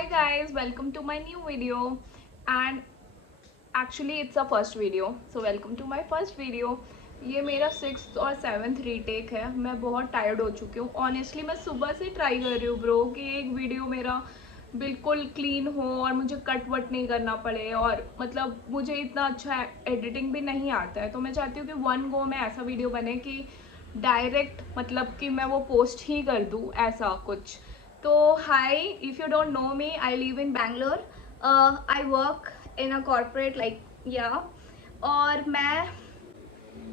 Hi guys, welcome to my new video and actually it's a first video. So welcome to my first video. ये मेरा 6th और 7th retake है. मैं बहुत tired हो चुकी हूँ. ऑनेस्टली मैं सुबह से ट्राई कर रही हूँ ब्रो कि एक वीडियो मेरा बिल्कुल क्लीन हो और मुझे कट वट नहीं करना पड़े, और मतलब मुझे इतना अच्छा एडिटिंग भी नहीं आता है. तो मैं चाहती हूँ कि वन गो में ऐसा वीडियो बने कि डायरेक्ट मतलब कि मैं वो पोस्ट ही कर दूँ, ऐसा कुछ. तो hi, if you don't know me, I live in Bangalore. I work in a corporate like yeah और मैं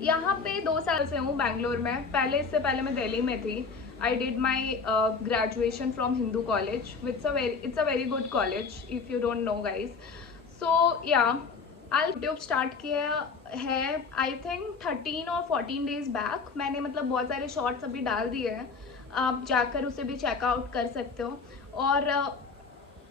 यहाँ पे 2 साल से हूँ बैंगलोर में. इससे पहले मैं दिल्ली में थी. I did my graduation from Hindu college. It's a very good college if you don't know guys. So yeah I YouTube start किया है आई थिंक 13 और 14 डेज बैक. मैंने मतलब बहुत सारे शॉर्ट्स अभी डाल दिए हैं, आप जाकर उसे भी चेकआउट कर सकते हो. और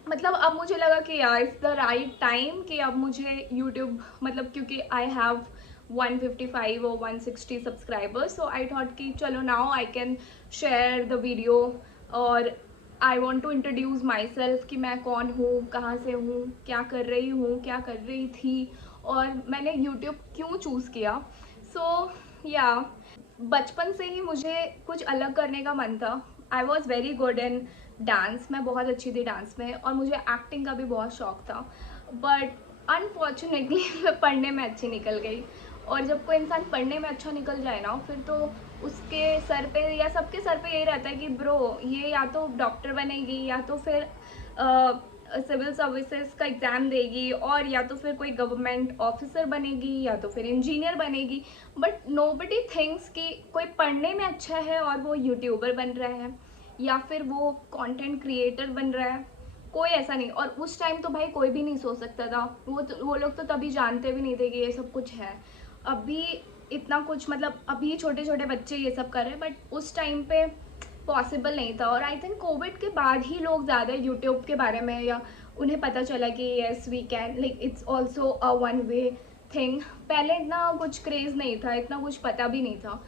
मतलब अब मुझे लगा कि यार इट्स द राइट टाइम कि अब मुझे यूट्यूब मतलब क्योंकि आई हैव 155 और 160 सब्सक्राइबर्स. सो आई थॉट कि चलो now I can share the video. और I want to introduce myself कि मैं कौन हूँ, कहाँ से हूँ, क्या कर रही हूँ, क्या कर रही थी, और मैंने यूट्यूब क्यों चूज़ किया. सो या बचपन से ही मुझे कुछ अलग करने का मन था. I was very good in dance. मैं बहुत अच्छी थी डांस में, और मुझे एक्टिंग का भी बहुत शौक था. बट अनफॉर्चुनेटली मैं पढ़ने में अच्छी निकल गई. और जब कोई इंसान पढ़ने में अच्छा निकल जाए ना, फिर तो उसके सर पे या सबके सर पे यही रहता है कि ब्रो ये या तो डॉक्टर बनेगी, या तो फिर सिविल सर्विसेज का एग्ज़ाम देगी, और या तो फिर कोई गवर्नमेंट ऑफिसर बनेगी, या तो फिर इंजीनियर बनेगी. बट नोबडी थिंक्स कि कोई पढ़ने में अच्छा है और वो यूट्यूबर बन रहा है, या फिर वो कंटेंट क्रिएटर बन रहा है. कोई ऐसा नहीं. और उस टाइम तो भाई कोई भी नहीं सोच सकता था. वो लोग तो तभी जानते भी नहीं थे कि ये सब कुछ है. अभी इतना कुछ मतलब अभी छोटे छोटे बच्चे ये सब कर रहे हैं, बट उस टाइम पे पॉसिबल नहीं था. और आई थिंक कोविड के बाद ही लोग ज़्यादा यूट्यूब के बारे में, या उन्हें पता चला कि yes we can, like it's also a one way thing. पहले इतना कुछ क्रेज़ नहीं था, इतना कुछ पता भी नहीं था.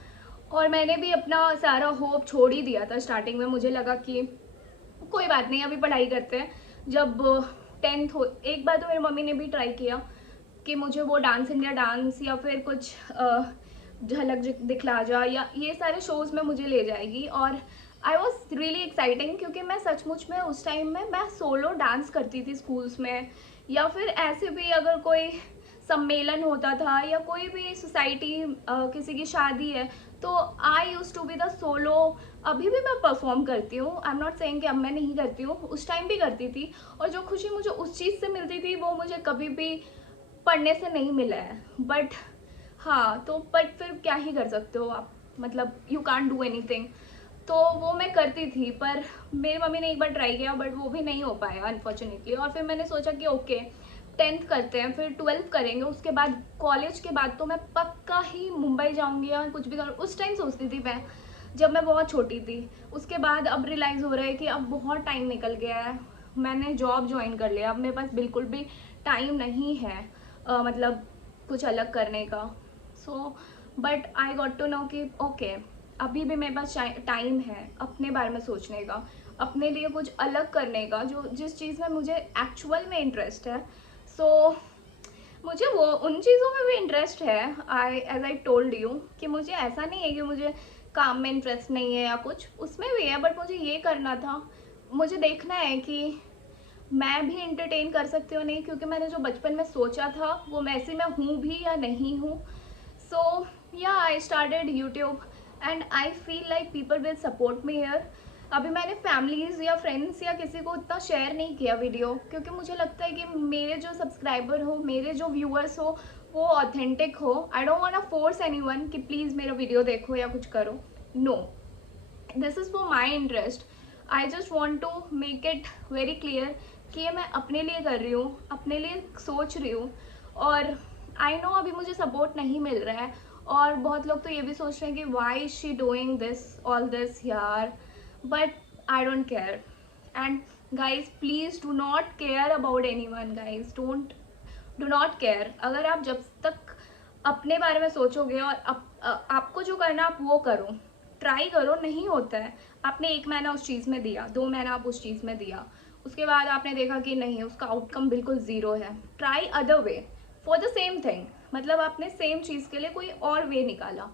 और मैंने भी अपना सारा होप छोड़ ही दिया था स्टार्टिंग में. मुझे लगा कि कोई बात नहीं, अभी पढ़ाई करते हैं. जब 10th हो, एक बार तो मेरी मम्मी ने भी ट्राई किया कि मुझे वो डांस इंडिया डांस या फिर कुछ झलक दिखला जा या ये सारे शोज़ में मुझे ले जाएगी. और आई वॉज रियली एक्साइटिंग क्योंकि मैं सचमुच में उस टाइम में मैं सोलो डांस करती थी स्कूल्स में, या फिर ऐसे भी अगर कोई सम्मेलन होता था या कोई भी सोसाइटी किसी की शादी है, तो I use to be the solo. अभी भी मैं परफॉर्म करती हूँ. आई एम नॉट सेइंग कि अब मैं नहीं करती हूँ, उस टाइम भी करती थी. और जो खुशी मुझे उस चीज़ से मिलती थी वो मुझे कभी भी पढ़ने से नहीं मिला है. बट हाँ, तो बट फिर क्या ही कर सकते हो आप, मतलब यू कांट डू एनीथिंग. तो वो मैं करती थी, पर मेरी मम्मी ने एक बार ट्राई किया बट वो भी नहीं हो पाया अनफॉर्चुनेटली. और फिर मैंने सोचा कि ओके 10th करते हैं, फिर 12th करेंगे, उसके बाद कॉलेज के बाद तो मैं पक्का ही मुंबई जाऊंगी या कुछ भी करूँ. उस टाइम सोचती थी मैं, जब मैं बहुत छोटी थी. उसके बाद अब रियलाइज़ हो रहा है कि अब बहुत टाइम निकल गया है. मैंने जॉब ज्वाइन कर लिया, अब मेरे पास बिल्कुल भी टाइम नहीं है मतलब कुछ अलग करने का. So but I got to know कि ओके अभी भी मेरे पास टाइम है अपने बारे में सोचने का, अपने लिए कुछ अलग करने का, जो जिस चीज़ में मुझे एक्चुअल में इंटरेस्ट है. सो मुझे वो उन चीज़ों में भी इंटरेस्ट है. एज आई टोल्ड यू कि मुझे ऐसा नहीं है कि मुझे काम में इंटरेस्ट नहीं है या कुछ, उसमें भी है. बट मुझे ये करना था, मुझे देखना है कि मैं भी इंटरटेन कर सकती हूँ नहीं, क्योंकि मैंने जो बचपन में सोचा था वो मैं ऐसी मैं हूँ भी या नहीं हूँ. सो yeah I started YouTube and I feel like people will support me here. अभी मैंने फैमिलीज़ या फ्रेंड्स या किसी को इतना शेयर नहीं किया वीडियो, क्योंकि मुझे लगता है कि मेरे जो सब्सक्राइबर हो, मेरे जो व्यूअर्स हो, वो ऑथेंटिक हो. I don't want to force anyone कि प्लीज़ मेरा वीडियो देखो या कुछ करो. No, this is for my interest. I just want to make it very clear कि ये मैं अपने लिए कर रही हूँ, अपने लिए सोच रही हूँ. और आई नो अभी मुझे सपोर्ट नहीं मिल रहा है, और बहुत लोग तो ये भी सोच रहे हैं कि why is she doing this all this यार. But I don't care. And guys please do not care about anyone. Guys do not care. अगर आप जब तक अपने बारे में सोचोगे और आपको जो करना आप वो करो, ट्राई करो. नहीं होता है, आपने 1 महीना उस चीज़ में दिया, 2 महीना आप उस चीज़ में दिया, उसके बाद आपने देखा कि नहीं, उसका आउटकम बिल्कुल ज़ीरो है, try other way for the same thing. मतलब आपने सेम चीज़ के लिए कोई और वे निकाला,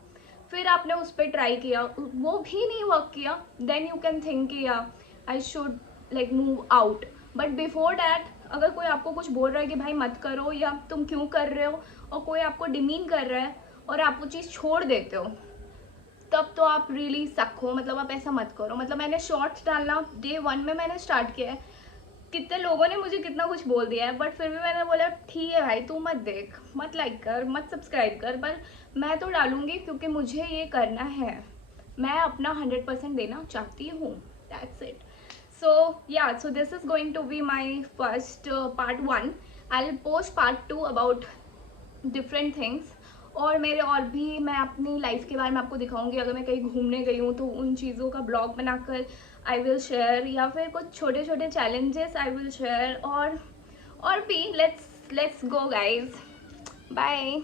फिर आपने उस पर ट्राई किया, वो भी नहीं वर्क किया, देन यू कैन थिंक कि या I should like move out. But before that अगर कोई आपको कुछ बोल रहा है कि भाई मत करो या तुम क्यों कर रहे हो, और कोई आपको डिमीन कर रहा है और आप वो चीज़ छोड़ देते हो, तब तो आप रियली सक हो। मतलब आप ऐसा मत करो। मतलब मैंने शॉर्ट्स डालना डे 1 में मैंने स्टार्ट किया है, कितने लोगों ने मुझे कितना कुछ बोल दिया है, बट फिर भी मैंने बोला ठीक है भाई, तू मत देख, मत लाइक कर, मत सब्सक्राइब कर, पर मैं तो डालूंगी क्योंकि मुझे ये करना है, मैं अपना 100% देना चाहती हूँ। That's it. So yeah, so this is going to be my first part 1। I will post part 2 about different things, और मेरे और भी मैं अपनी लाइफ के बारे में आपको दिखाऊंगी। अगर मैं कहीं घूमने गई हूँ तो उन चीज़ों का ब्लॉग बनाकर आई विल शेयर, या फिर कुछ छोटे छोटे चैलेंजेस आई विल शेयर, और भी लेट्स गो गाइज, बाय।